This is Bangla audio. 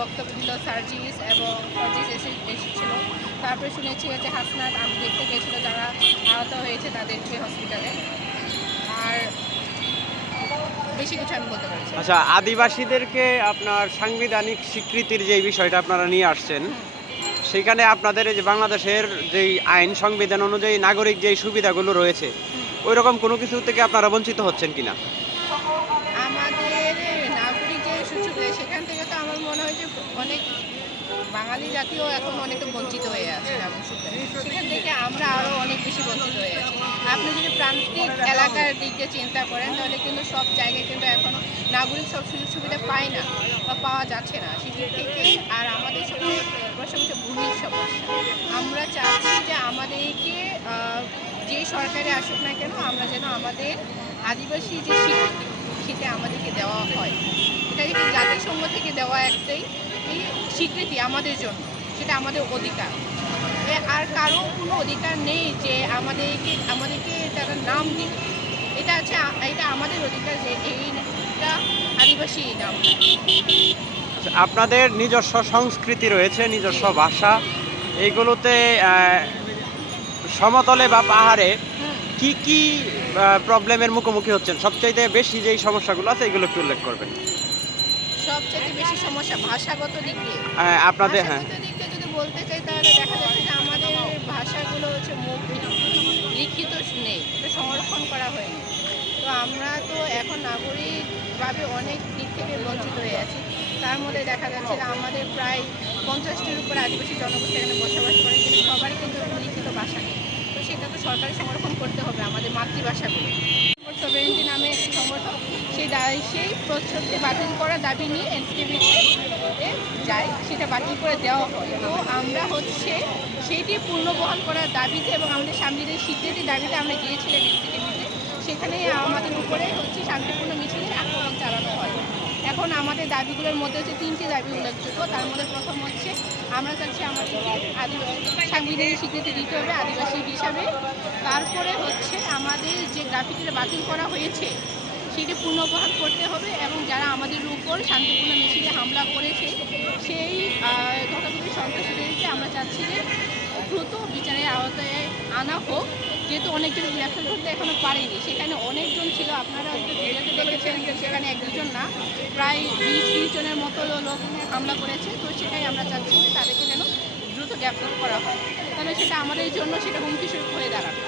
বক্তব্য দিল সার্জিস এবং ফরজিস এসে এসেছিল। তারপরে শুনেছি যে হাসনাত আমি দেখতে গেছিল যারা আহত হয়েছে তাদেরকে হসপিটালে আর বেশি কিছু আমি বলতে পারছি আচ্ছা আদিবাসীদেরকে আপনার সাংবিধানিক স্বীকৃতির যে বিষয়টা আপনারা নিয়ে আসছেন সেখানে আপনাদের এই যে বাংলাদেশের যেই আইন সংবিধান অনুযায়ী নাগরিক যেই সুবিধাগুলো রয়েছে ওই রকম কোনো কিছু থেকে আপনারা বঞ্চিত হচ্ছেন কিনা? যে অনেক বাঙালি জাতিও এখন অনেক বঞ্চিত হয়ে আছে সেখান থেকে আমরা আরও অনেক বেশি বঞ্চিত হয়ে আছি। আপনি যদি প্রান্তিক এলাকার দিক দিয়ে চিন্তা করেন, তাহলে কিন্তু সব জায়গায় কিন্তু এখনও নাগরিক সব সুযোগ সুবিধা পায় না বা পাওয়া যাচ্ছে না। সেদিক থেকে আর আমাদের সবচেয়ে হচ্ছে ভূমির সমস্যা। আমরা চাচ্ছি যে আমাদেরকে যে সরকারে আসুক না কেন, আমরা যেন আমাদের আদিবাসী যে স্বীকৃতি সেটা আমাদেরকে দেওয়া হয়। এটা কিন্তু জাতিসংঘ থেকে দেওয়া একটাই এই স্বীকৃতি আমাদের জন্য সেটা আমাদের অধিকার। আর কারও কোনো অধিকার নেই যে আমাদেরকে আমাদেরকে তারা নাম দিবে এটা আছে এটা আমাদের অধিকার যে এইটা আদিবাসী নাম আচ্ছা, আপনাদের নিজস্ব সংস্কৃতি রয়েছে নিজস্ব ভাষা। এইগুলোতে সমতলে বা পাহাড়ে। কি কি প্রবলেমের মুখোমুখি হচ্ছেন। সবচাইতে বেশি যেই সমস্যাগুলো আছে এগুলো একটু উল্লেখ করবেন। সবচেয়ে বেশি সমস্যা ভাষাগত দিক দিয়ে? হ্যাঁ আপনাদের হ্যাঁ। যদি বলতে চাই তাহলে দেখা যাচ্ছে যে আমাদের ভাষাগুলো হচ্ছে মৌখিক লিখিত নেই এটা সংরক্ষণ করা হয়নি। তো আমরা তো এখন নাগরিকভাবে অনেক দিক থেকে বঞ্চিত হয়ে আছি। তার মধ্যে দেখা যাচ্ছে যে আমাদের প্রায় পঞ্চাশটির উপরে আদিবাসী জনগোষ্ঠী এখানে বসবাস করে কিন্তু সবারই কিন্তু লিখিত ভাষা নেই। তো সেটা তো সরকারি সংরক্ষণ করতে হবে আমাদের মাতৃভাষাগুলো। সোভেরেন্টি নামে একটি সংগঠন, সেই সেই প্রচ্ছদকে বাতিল করার দাবি নিয়ে এনসিটিভিতে যায়, সেটা বাতিল করে দেওয়া হয়। তো আমরা হচ্ছে সেইটি পুনর্বহাল করার দাবিতে এবং আমাদের সাংবিধানিক স্বীকৃতির দাবিতে আমরা গিয়েছিলাম এনসিটিভিতে সেখানে আমাদের উপরে হচ্ছে শান্তিপূর্ণ মিছিলের আক্রমণ চালানো হয়। এখন আমাদের দাবিগুলোর মধ্যে হচ্ছে তিনটি দাবি উল্লেখযোগ্য। তার মধ্যে প্রথম হচ্ছে আমরা চাচ্ছি আমাদেরকে আদিবাসী সাংবিধানিক স্বীকৃতি দিতে হবে আদিবাসী হিসাবে। তারপরে হচ্ছে আমাদের যে গ্রাফিটিটা বাতিল করা হয়েছে, সেটি পুনর্বহাল করতে হবে এবং যারা আমাদের উপর শান্তিপূর্ণ মিছিলে হামলা করেছে, সেই তথাকথিত সন্ত্রাসীদেরকে আমরা চাচ্ছি যে দ্রুত বিচারের আওতায় আনা হোক। যেহেতু অনেকজন গ্রেফতার করতে এখনও পারেনি, সেখানে অনেকজন ছিল, আপনারা হয়তো ভিডিওতে দেখেছেন যে সেখানে এক দুজন না, প্রায় বিশ, ত্রিশ জনের মতো হামলা করেছে, তো সেটাই আমরা চাচ্ছি যে তাদেরকে যেন দ্রুত গ্রেপ্তার করা হয়। তাহলে সেটা আমাদের জন্য সেটা হুমকি স্বরূপ হয়ে দাঁড়াবে।